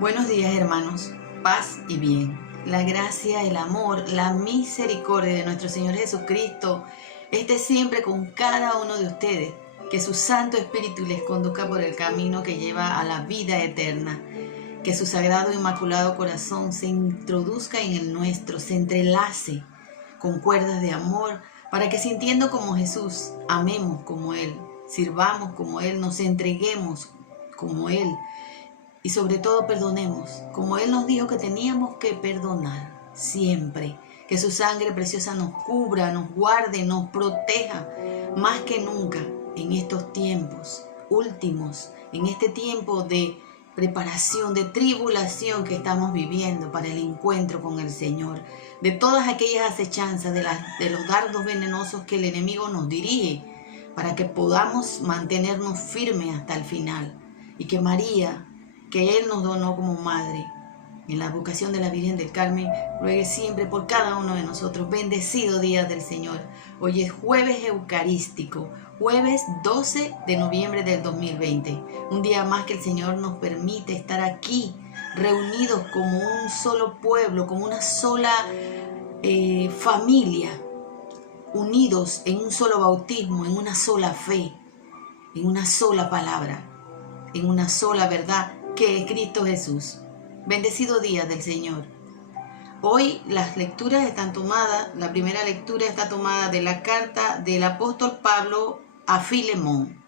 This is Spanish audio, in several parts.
Buenos días, hermanos, paz y bien. La gracia, el amor, la misericordia de nuestro Señor Jesucristo esté siempre con cada uno de ustedes. Que su Santo Espíritu les conduzca por el camino que lleva a la vida eterna. Que su sagrado e inmaculado corazón se introduzca en el nuestro, se entrelace con cuerdas de amor, para que sintiendo como Jesús, amemos como Él, sirvamos como Él, nos entreguemos como Él. Y sobre todo perdonemos, como Él nos dijo que teníamos que perdonar siempre. Que su sangre preciosa nos cubra, nos guarde, nos proteja, más que nunca en estos tiempos últimos, en este tiempo de preparación, de tribulación que estamos viviendo para el encuentro con el Señor. De todas aquellas acechanzas, de los dardos venenosos que el enemigo nos dirige, para que podamos mantenernos firmes hasta el final. Y que María, que Él nos donó como madre, en la vocación de la Virgen del Carmen, ruegue siempre por cada uno de nosotros. Bendecido día del Señor. Hoy es jueves eucarístico, jueves 12 de noviembre del 2020. Un día más que el Señor nos permite estar aquí, reunidos como un solo pueblo, como una sola familia, unidos en un solo bautismo, en una sola fe, en una sola palabra, en una sola verdad, que es Cristo Jesús. Bendecido día del Señor. Hoy las lecturas están tomadas, la primera lectura está tomada de la carta del apóstol Pablo a Filemón,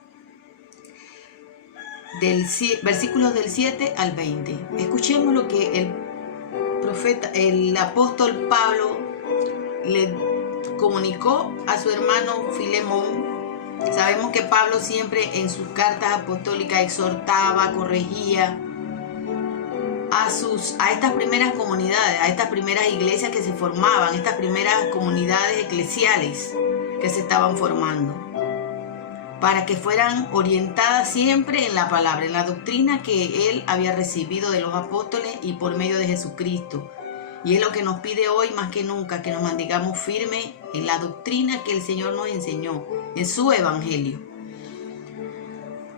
versículos del 7 al 20. Escuchemos lo que el apóstol Pablo le comunicó a su hermano Filemón. Sabemos que Pablo siempre en sus cartas apostólicas exhortaba, corregía a estas primeras comunidades, a estas primeras iglesias que se formaban, estas primeras comunidades eclesiales que se estaban formando, para que fueran orientadas siempre en la palabra, en la doctrina que él había recibido de los apóstoles y por medio de Jesucristo. Y es lo que nos pide hoy más que nunca, que nos mantengamos firmes en la doctrina que el Señor nos enseñó, en su evangelio.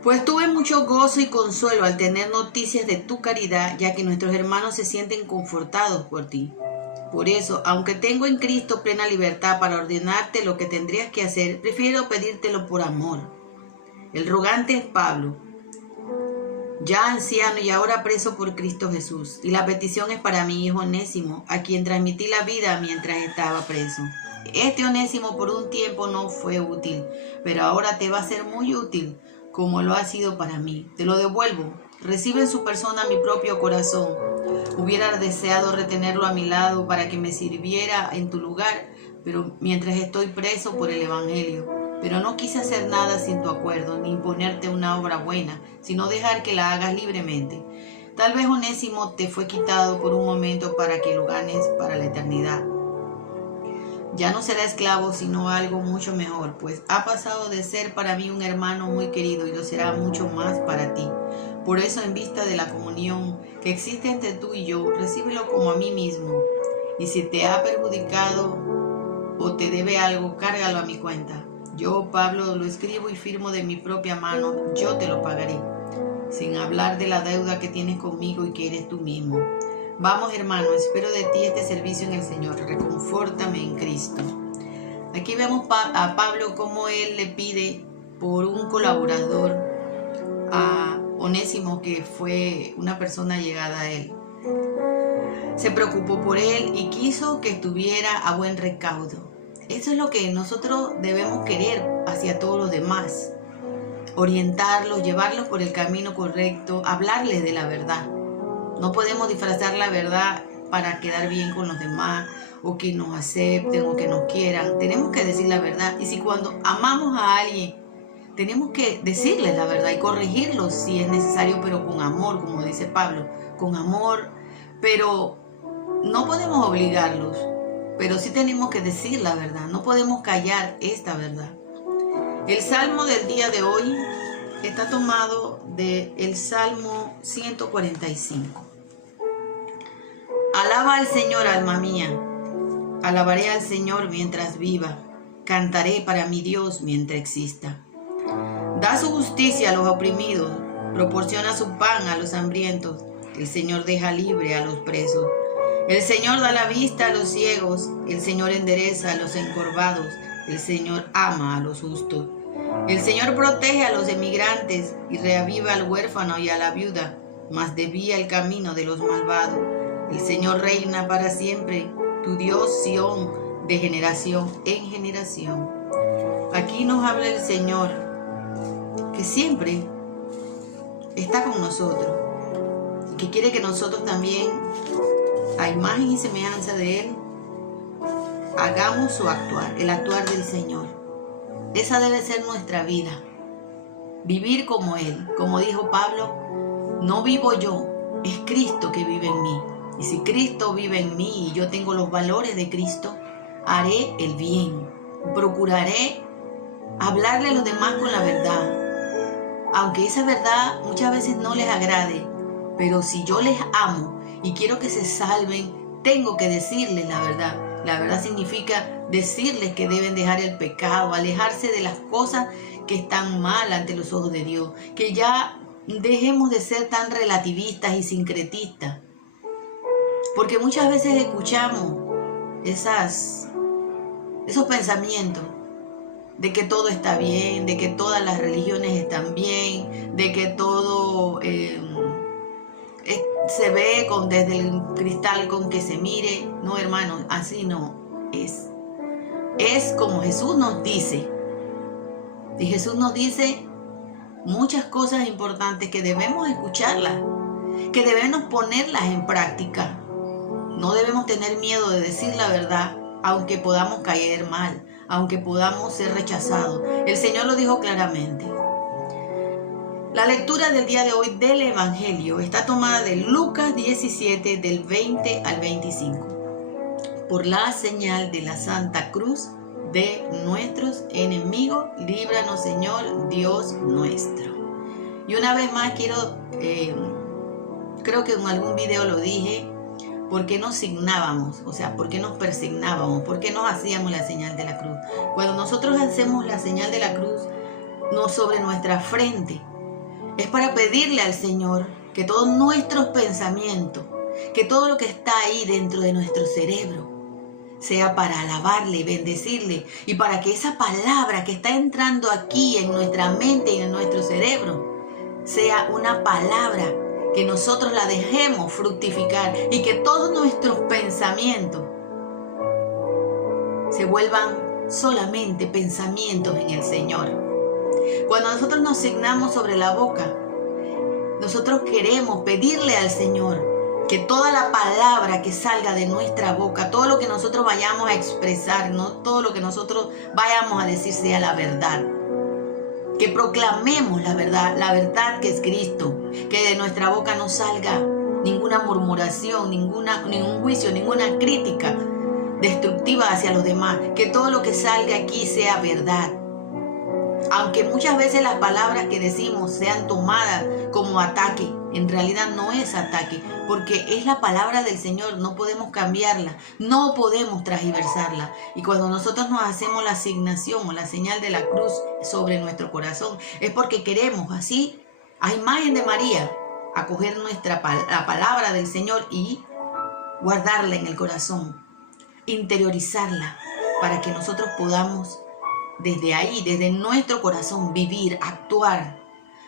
Pues tuve mucho gozo y consuelo al tener noticias de tu caridad, ya que nuestros hermanos se sienten confortados por ti. Por eso, aunque tengo en Cristo plena libertad para ordenarte lo que tendrías que hacer, prefiero pedírtelo por amor. El rogante es Pablo, ya anciano y ahora preso por Cristo Jesús, y la petición es para mi hijo Onésimo, a quien transmití la vida mientras estaba preso. Este Onésimo por un tiempo no fue útil, pero ahora te va a ser muy útil, como lo ha sido para mí. Te lo devuelvo. Recibe en su persona mi propio corazón. Hubiera deseado retenerlo a mi lado para que me sirviera en tu lugar, pero mientras estoy preso por el evangelio. Pero no quise hacer nada sin tu acuerdo, ni imponerte una obra buena, sino dejar que la hagas libremente. Tal vez Onésimo te fue quitado por un momento para que lo ganes para la eternidad. Ya no será esclavo, sino algo mucho mejor, pues ha pasado de ser para mí un hermano muy querido y lo será mucho más para ti. Por eso, en vista de la comunión que existe entre tú y yo, recíbelo como a mí mismo. Y si te ha perjudicado o te debe algo, cárgalo a mi cuenta. Yo, Pablo, lo escribo y firmo de mi propia mano, yo te lo pagaré, sin hablar de la deuda que tienes conmigo y que eres tú mismo. Vamos, hermano, espero de ti este servicio en el Señor. Reconfórtame en Cristo. Aquí vemos a Pablo cómo él le pide por un colaborador a Onésimo, que fue una persona llegada a él. Se preocupó por él y quiso que estuviera a buen recaudo. Eso es lo que nosotros debemos querer hacia todos los demás. Orientarlos, llevarlos por el camino correcto, hablarles de la verdad. No podemos disfrazar la verdad para quedar bien con los demás, o que nos acepten, o que nos quieran. Tenemos que decir la verdad. Y si cuando amamos a alguien, tenemos que decirles la verdad y corregirlos si es necesario, pero con amor, como dice Pablo, con amor. Pero no podemos obligarlos, pero sí tenemos que decir la verdad. No podemos callar esta verdad. El salmo del día de hoy está tomado del Salmo 145. Alaba al Señor, alma mía. Alabaré al Señor mientras viva. Cantaré para mi Dios mientras exista. Da su justicia a los oprimidos. Proporciona su pan a los hambrientos. El Señor deja libre a los presos. El Señor da la vista a los ciegos. El Señor endereza a los encorvados. El Señor ama a los justos. El Señor protege a los emigrantes y reaviva al huérfano y a la viuda, mas desvía el camino de los malvados. El Señor reina para siempre, tu Dios Sión, de generación en generación. Aquí nos habla el Señor, que siempre está con nosotros y que quiere que nosotros también, a imagen y semejanza de Él, hagamos su actuar, el actuar del Señor. Esa debe ser nuestra vida, vivir como Él. Como dijo Pablo, no vivo yo, es Cristo que vive en mí. Y si Cristo vive en mí y yo tengo los valores de Cristo, haré el bien, procuraré hablarle a los demás con la verdad. Aunque esa verdad muchas veces no les agrade, pero si yo les amo y quiero que se salven, tengo que decirles la verdad. La verdad significa decirles que deben dejar el pecado, alejarse de las cosas que están mal ante los ojos de Dios, que ya dejemos de ser tan relativistas y sincretistas. Porque muchas veces escuchamos esos pensamientos de que todo está bien, de que todas las religiones están bien, de que todo se ve desde el cristal con que se mire. No, hermanos, así no es. Es como Jesús nos dice. Y Jesús nos dice muchas cosas importantes que debemos escucharlas, que debemos ponerlas en práctica. No debemos tener miedo de decir la verdad, aunque podamos caer mal, aunque podamos ser rechazados. El Señor lo dijo claramente. La lectura del día de hoy del Evangelio está tomada de Lucas 17, del 20 al 25. Por la señal de la Santa Cruz de nuestros enemigos, líbranos, Señor, Dios nuestro. Y una vez más creo que en algún video lo dije, ¿por qué nos signábamos? O sea, ¿por qué nos persignábamos? ¿Por qué nos hacíamos la señal de la cruz? Cuando nosotros hacemos la señal de la cruz, no sobre nuestra frente, es para pedirle al Señor que todos nuestros pensamientos, que todo lo que está ahí dentro de nuestro cerebro, sea para alabarle y bendecirle, y para que esa palabra que está entrando aquí en nuestra mente y en nuestro cerebro, sea una palabra que nosotros la dejemos fructificar y que todos nuestros pensamientos se vuelvan solamente pensamientos en el Señor. Cuando nosotros nos signamos sobre la boca, nosotros queremos pedirle al Señor que toda la palabra que salga de nuestra boca, todo lo que nosotros vayamos a expresar, no todo lo que nosotros vayamos a decir sea la verdad. Que proclamemos la verdad que es Cristo, que de nuestra boca no salga ninguna murmuración, ningún juicio, ninguna crítica destructiva hacia los demás, que todo lo que salga aquí sea verdad. Aunque muchas veces las palabras que decimos sean tomadas como ataque, en realidad no es ataque, porque es la palabra del Señor, no podemos cambiarla, no podemos transversarla. Y cuando nosotros nos hacemos la asignación o la señal de la cruz sobre nuestro corazón, es porque queremos, así, a imagen de María, acoger la palabra del Señor y guardarla en el corazón, interiorizarla, para que nosotros podamos desde ahí, desde nuestro corazón, vivir, actuar.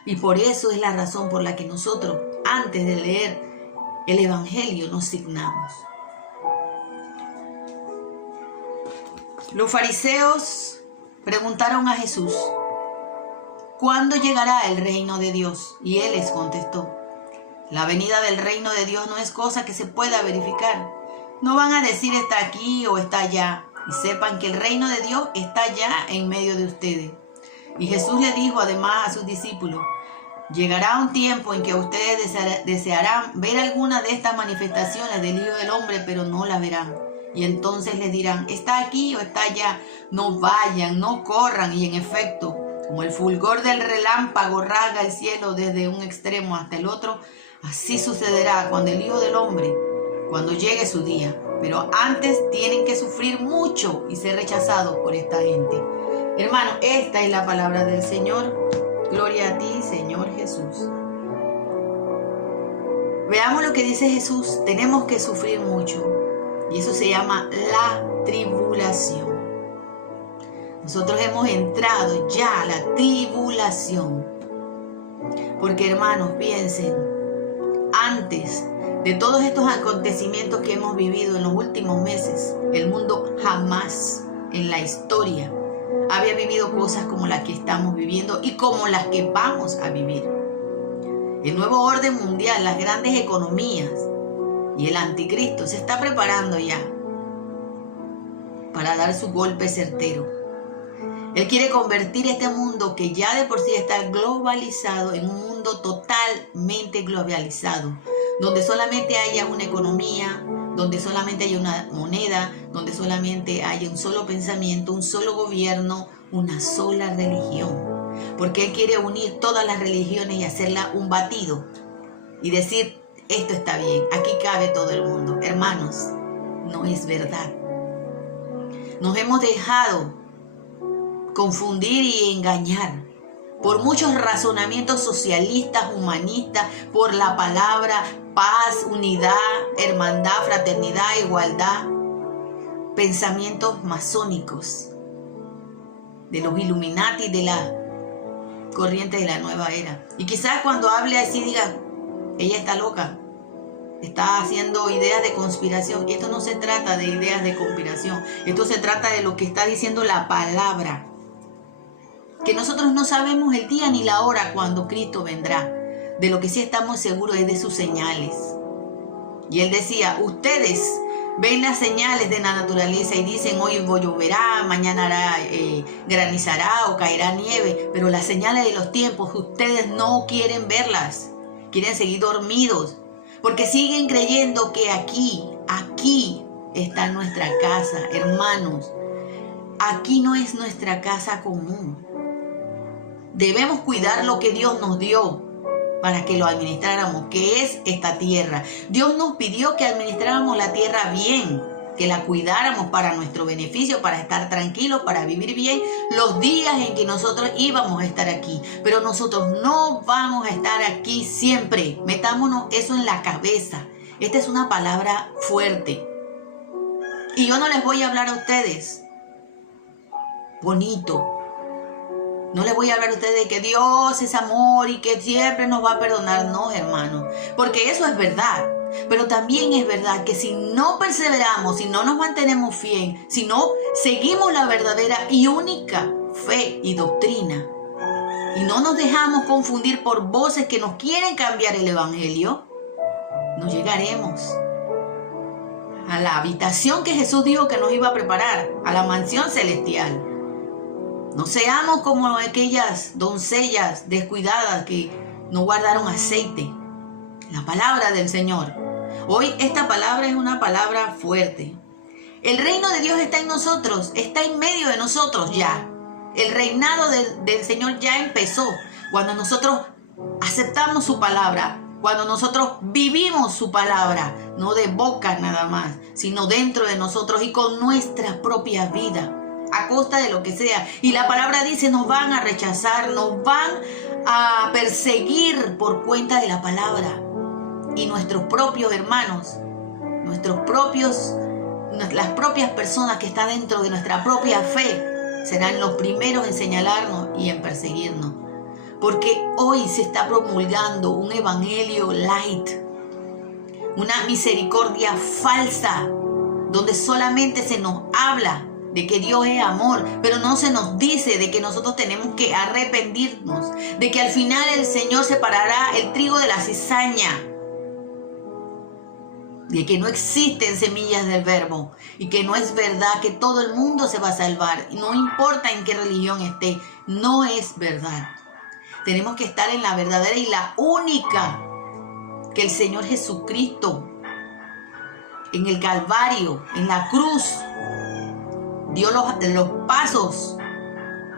Y por eso es la razón por la que nosotros, antes de leer el Evangelio, nos signamos. Los fariseos preguntaron a Jesús, ¿cuándo llegará el reino de Dios? Y Él les contestó, la venida del reino de Dios no es cosa que se pueda verificar. No van a decir está aquí o está allá. Y sepan que el reino de Dios está ya en medio de ustedes. Y Jesús le dijo además a sus discípulos, llegará un tiempo en que ustedes desearán ver alguna de estas manifestaciones del Hijo del Hombre, pero no la verán. Y entonces les dirán, está aquí o está allá. No vayan, no corran. Y en efecto, como el fulgor del relámpago rasga el cielo desde un extremo hasta el otro, así sucederá cuando el Hijo del Hombre, cuando llegue su día. Pero antes tienen que sufrir mucho y ser rechazados por esta gente. Hermano, esta es la palabra del Señor. Gloria a ti, Señor Jesús. Veamos lo que dice Jesús. Tenemos que sufrir mucho. Y eso se llama la tribulación. Nosotros hemos entrado ya a la tribulación. Porque, hermanos, piensen, antes de todos estos acontecimientos que hemos vivido en los últimos meses, el mundo jamás en la historia había vivido cosas como las que estamos viviendo y como las que vamos a vivir. El nuevo orden mundial, las grandes economías y el anticristo se está preparando ya para dar su golpe certero. Él quiere convertir este mundo que ya de por sí está globalizado en un mundo totalmente globalizado, donde solamente haya una economía, donde solamente haya una moneda, donde solamente haya un solo pensamiento, un solo gobierno, una sola religión. Porque Él quiere unir todas las religiones y hacerla un batido y decir, esto está bien, aquí cabe todo el mundo. Hermanos, no es verdad. Nos hemos dejado confundir y engañar por muchos razonamientos socialistas, humanistas, por la palabra paz, unidad, hermandad, fraternidad, igualdad, pensamientos masónicos de los Illuminati, de la corriente de la nueva era. Y quizás cuando hable así digan, ella está loca, está haciendo ideas de conspiración. Esto no se trata de ideas de conspiración, esto se trata de lo que está diciendo la palabra, que nosotros no sabemos el día ni la hora cuando Cristo vendrá. De lo que sí estamos seguros es de sus señales. Y Él decía, ustedes ven las señales de la naturaleza y dicen, hoy lloverá, mañana granizará o caerá nieve, pero las señales de los tiempos ustedes no quieren verlas, quieren seguir dormidos, porque siguen creyendo que aquí está nuestra casa. Hermanos, aquí no es nuestra casa común. Debemos cuidar lo que Dios nos dio para que lo administráramos, que es esta tierra. Dios nos pidió que administráramos la tierra bien, que la cuidáramos para nuestro beneficio, para estar tranquilos, para vivir bien los días en que nosotros íbamos a estar aquí. Pero nosotros no vamos a estar aquí siempre. Metámonos eso en la cabeza. Esta es una palabra fuerte. Y yo no les voy a hablar a ustedes bonito. No les voy a hablar a ustedes de que Dios es amor y que siempre nos va a perdonar. No, hermano, porque eso es verdad. Pero también es verdad que si no perseveramos, si no nos mantenemos fieles, si no seguimos la verdadera y única fe y doctrina, y no nos dejamos confundir por voces que nos quieren cambiar el evangelio, no llegaremos a la habitación que Jesús dijo que nos iba a preparar, a la mansión celestial. No seamos como aquellas doncellas descuidadas que no guardaron aceite. La palabra del Señor. Hoy esta palabra es una palabra fuerte. El reino de Dios está en nosotros, está en medio de nosotros ya. El reinado del Señor ya empezó cuando nosotros aceptamos su palabra, cuando nosotros vivimos su palabra, no de boca nada más, sino dentro de nosotros y con nuestra propia vida, a costa de lo que sea. Y la palabra dice, nos van a rechazar, nos van a perseguir por cuenta de la palabra. Y nuestros propios hermanos, las propias personas que están dentro de nuestra propia fe, serán los primeros en señalarnos y en perseguirnos. Porque hoy se está promulgando un evangelio light, una misericordia falsa, donde solamente se nos habla de que Dios es amor, pero no se nos dice de que nosotros tenemos que arrepentirnos, de que al final el Señor separará el trigo de la cizaña, de que no existen semillas del verbo y que no es verdad que todo el mundo se va a salvar, no importa en qué religión esté, no es verdad. Tenemos que estar en la verdadera y la única, que el Señor Jesucristo en el Calvario, en la cruz, dio los pasos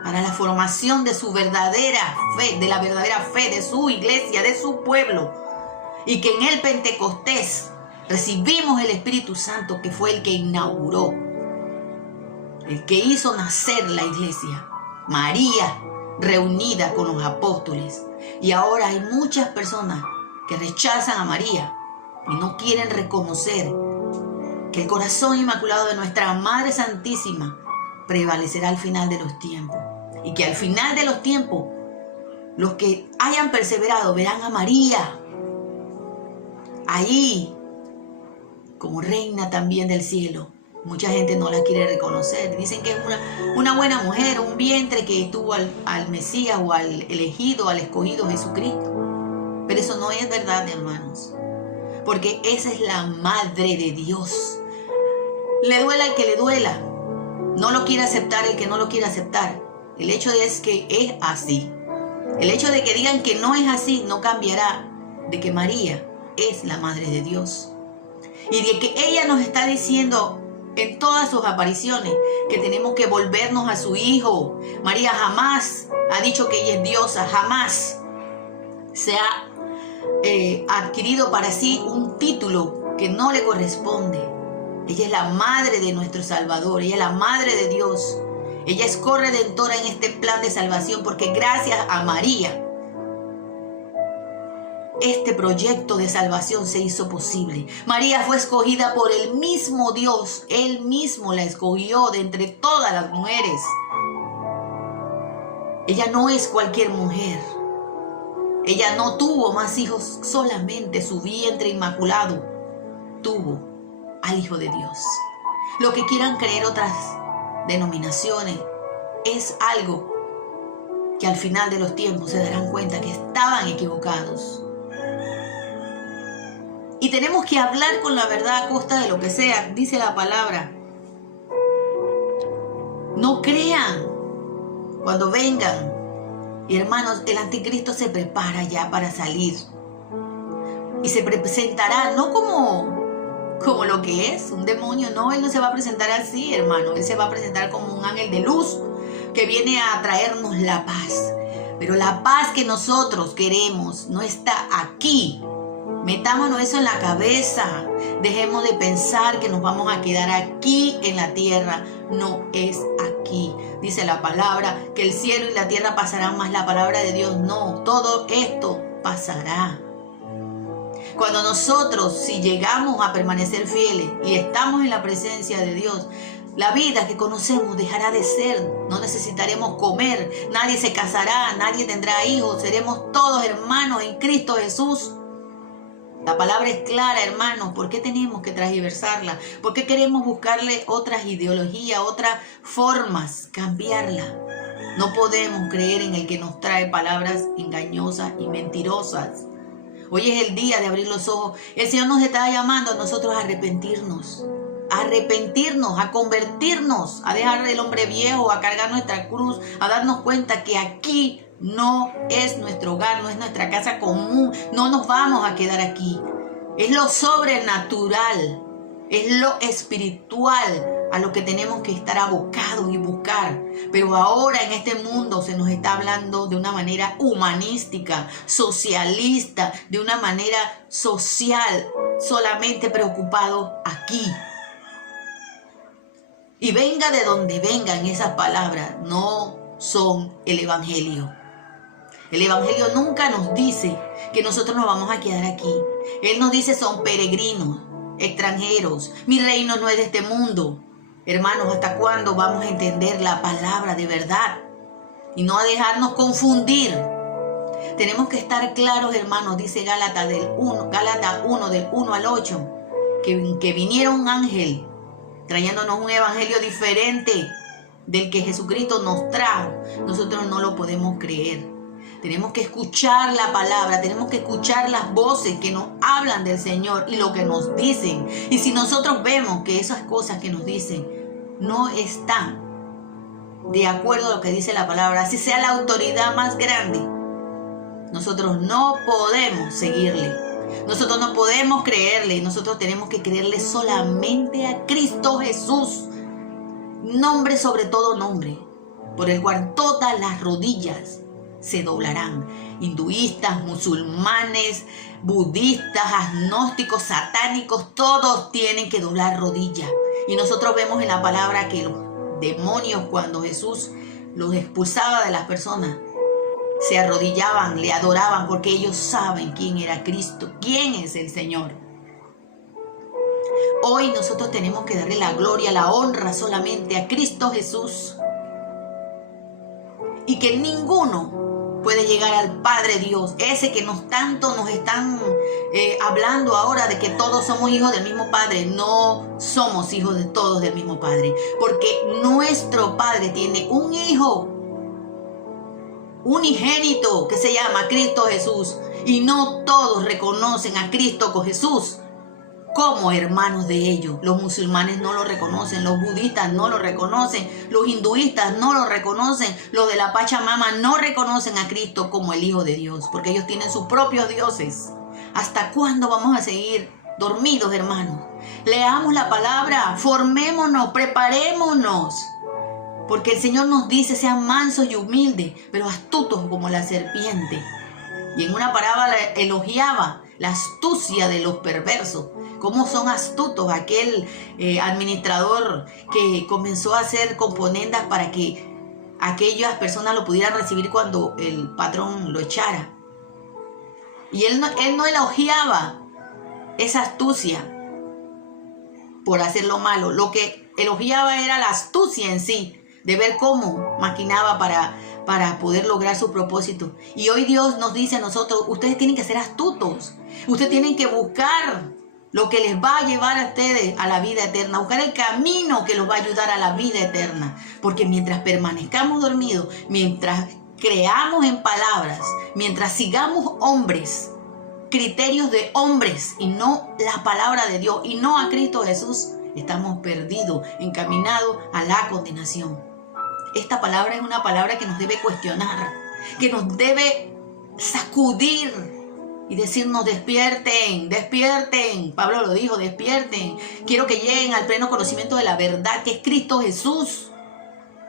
para la formación de su verdadera fe, de la verdadera fe de su iglesia, de su pueblo. Y que en el Pentecostés recibimos el Espíritu Santo, que fue el que inauguró, el que hizo nacer la iglesia. María reunida con los apóstoles. Y ahora hay muchas personas que rechazan a María y no quieren reconocer que el corazón inmaculado de nuestra Madre Santísima prevalecerá al final de los tiempos. Y que al final de los tiempos, los que hayan perseverado verán a María allí como reina también del cielo. Mucha gente no la quiere reconocer. Dicen que es una buena mujer, un vientre que tuvo al Mesías o al elegido, al escogido Jesucristo. Pero eso no es verdad, hermanos. Porque esa es la Madre de Dios. Le duela al que le duela. No lo quiere aceptar el que no lo quiere aceptar. El hecho es que es así. El hecho de que digan que no es así no cambiará de que María es la Madre de Dios. Y de que ella nos está diciendo en todas sus apariciones que tenemos que volvernos a su Hijo. María jamás ha dicho que ella es diosa, jamás se ha adquirido para sí un título que no le corresponde. Ella es la Madre de nuestro Salvador, ella es la Madre de Dios. Ella es corredentora en este plan de salvación porque gracias a María este proyecto de salvación se hizo posible. María fue escogida por el mismo Dios. Él mismo la escogió de entre todas las mujeres. Ella no es cualquier mujer. Ella no tuvo más hijos, solamente su vientre inmaculado tuvo al Hijo de Dios. Lo que quieran creer otras denominaciones es algo que al final de los tiempos se darán cuenta que estaban equivocados. Y tenemos que hablar con la verdad a costa de lo que sea, dice la palabra. No crean cuando vengan. Y hermanos, el anticristo se prepara ya para salir. Y se presentará no como lo que es, un demonio. No, él no se va a presentar así, hermano. Él se va a presentar como un ángel de luz que viene a traernos la paz. Pero la paz que nosotros queremos no está aquí. Metámonos eso en la cabeza. Dejemos de pensar que nos vamos a quedar aquí en la tierra. No es aquí. Dice la palabra que el cielo y la tierra pasarán, más la palabra de Dios no. Todo esto pasará. Cuando nosotros, si llegamos a permanecer fieles y estamos en la presencia de Dios, la vida que conocemos dejará de ser. No necesitaremos comer. Nadie se casará. Nadie tendrá hijos. Seremos todos hermanos en Cristo Jesús. La palabra es clara, hermanos. ¿Por qué tenemos que transversarla? ¿Por qué queremos buscarle otras ideologías, otras formas, cambiarla? No podemos creer en el que nos trae palabras engañosas y mentirosas. Hoy es el día de abrir los ojos. El Señor nos está llamando a nosotros a arrepentirnos, a convertirnos, a dejar el hombre viejo, a cargar nuestra cruz, a darnos cuenta que aquí no es nuestro hogar, no es nuestra casa común. No nos vamos a quedar aquí. Es lo sobrenatural, es lo espiritual a lo que tenemos que estar abocados y buscar. Pero ahora en este mundo se nos está hablando de una manera humanística, socialista, de una manera social, solamente preocupado aquí. Y venga de donde vengan esas palabras, no son el Evangelio. El Evangelio nunca nos dice que nosotros nos vamos a quedar aquí. Él nos dice son peregrinos, extranjeros. Mi reino no es de este mundo. Hermanos, ¿hasta cuándo vamos a entender la palabra de verdad? Y no a dejarnos confundir. Tenemos que estar claros, hermanos, dice Gálatas 1, del 1 al 8, que viniera un ángel trayéndonos un evangelio diferente del que Jesucristo nos trajo. Nosotros no lo podemos creer. Tenemos que escuchar la palabra, tenemos que escuchar las voces que nos hablan del Señor y lo que nos dicen. Y si nosotros vemos que esas cosas que nos dicen no están de acuerdo a lo que dice la palabra, así sea la autoridad más grande, nosotros no podemos seguirle. Nosotros no podemos creerle. Nosotros tenemos que creerle solamente a Cristo Jesús, nombre sobre todo nombre, por el cual todas las rodillas se doblarán. Hinduistas, musulmanes, budistas, agnósticos, satánicos, todos tienen que doblar rodillas. Y nosotros vemos en la palabra que los demonios, cuando Jesús los expulsaba de las personas, se arrodillaban, le adoraban, porque ellos saben quién era Cristo, quién es el Señor. Hoy nosotros tenemos que darle la gloria, la honra solamente a Cristo Jesús. Y que ninguno puede llegar al Padre Dios, ese que tanto nos están hablando ahora de que todos somos hijos del mismo Padre. No somos hijos de todos del mismo Padre, porque nuestro Padre tiene un hijo unigénito que se llama Cristo Jesús, y no todos reconocen a Cristo con Jesús como hermanos de ellos. Los musulmanes no lo reconocen, los budistas no lo reconocen, los hinduistas no lo reconocen, los de la Pachamama no reconocen a Cristo como el Hijo de Dios, porque ellos tienen sus propios dioses. ¿Hasta cuándo vamos a seguir dormidos, hermanos? Leamos la palabra, formémonos, preparémonos, porque el Señor nos dice: sean mansos y humildes, pero astutos como la serpiente. Y en una parábola elogiaba la astucia de los perversos. Cómo son astutos. Aquel administrador que comenzó a hacer componendas para que aquellas personas lo pudieran recibir cuando el patrón lo echara. Y él no elogiaba esa astucia por hacer lo malo. Lo que elogiaba era la astucia en sí, de ver cómo maquinaba para poder lograr su propósito. Y hoy Dios nos dice a nosotros: ustedes tienen que ser astutos. Ustedes tienen que buscar lo que les va a llevar a ustedes a la vida eterna, buscar el camino que los va a ayudar a la vida eterna. Porque mientras permanezcamos dormidos, mientras creamos en palabras, mientras sigamos hombres, criterios de hombres y no la palabra de Dios y no a Cristo Jesús, estamos perdidos, encaminados a la condenación. Esta palabra es una palabra que nos debe cuestionar, que nos debe sacudir y decirnos: despierten, despierten. Pablo lo dijo: despierten. Quiero que lleguen al pleno conocimiento de la verdad que es Cristo Jesús.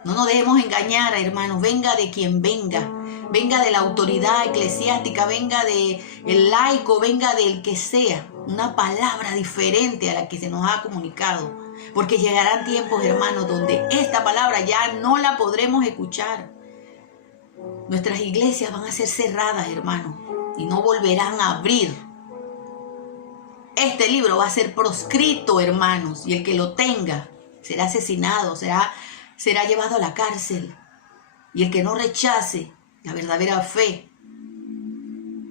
No nos dejemos engañar, hermanos. Venga de quien venga. Venga de la autoridad eclesiástica, venga del laico, venga del que sea. Una palabra diferente a la que se nos ha comunicado. Porque llegarán tiempos, hermanos, donde esta palabra ya no la podremos escuchar. Nuestras iglesias van a ser cerradas, hermanos, y no volverán a abrir. Este libro va a ser proscrito, hermanos, y el que lo tenga será asesinado, será llevado a la cárcel. Y el que no rechace la verdadera fe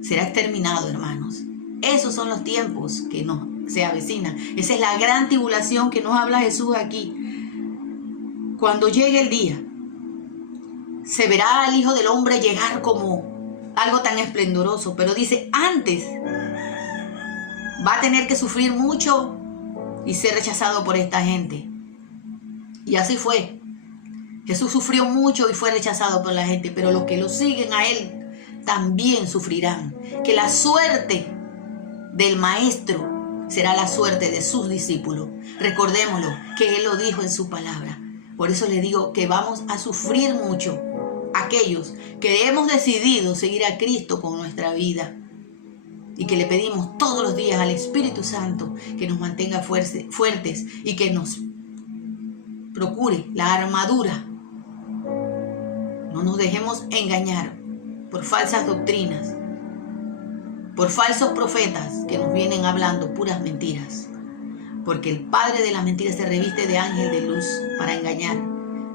será exterminado, hermanos. Esos son los tiempos que se avecinan. Esa es la gran tribulación que nos habla Jesús aquí. Cuando llegue el día, se verá al Hijo del Hombre llegar como algo tan esplendoroso, pero dice: antes va a tener que sufrir mucho y ser rechazado por esta gente. Y así fue. Jesús sufrió mucho y fue rechazado por la gente, pero los que lo siguen a Él también sufrirán. Que la suerte del Maestro será la suerte de sus discípulos. Recordémoslo, que Él lo dijo en su palabra. Por eso le digo que vamos a sufrir mucho aquellos que hemos decidido seguir a Cristo con nuestra vida y que le pedimos todos los días al Espíritu Santo que nos mantenga fuertes y que nos procure la armadura. No nos dejemos engañar por falsas doctrinas, por falsos profetas que nos vienen hablando puras mentiras, porque el padre de las mentiras se reviste de ángel de luz para engañar,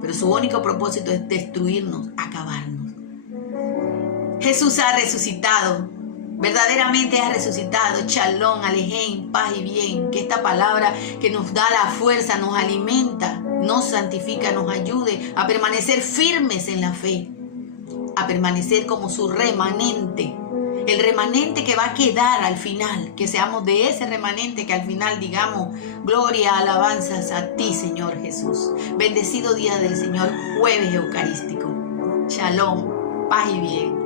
pero su único propósito es destruirnos, acabarnos. Jesús ha resucitado, verdaderamente ha resucitado. Shalom, Alejem, paz y bien. Que esta palabra que nos da la fuerza, nos alimenta, nos santifica, nos ayude a permanecer firmes en la fe, a permanecer como su remanente, el remanente que va a quedar al final, que seamos de ese remanente que al final digamos: gloria, alabanzas a ti, Señor Jesús. Bendecido día del Señor, jueves eucarístico. Shalom, paz y bien.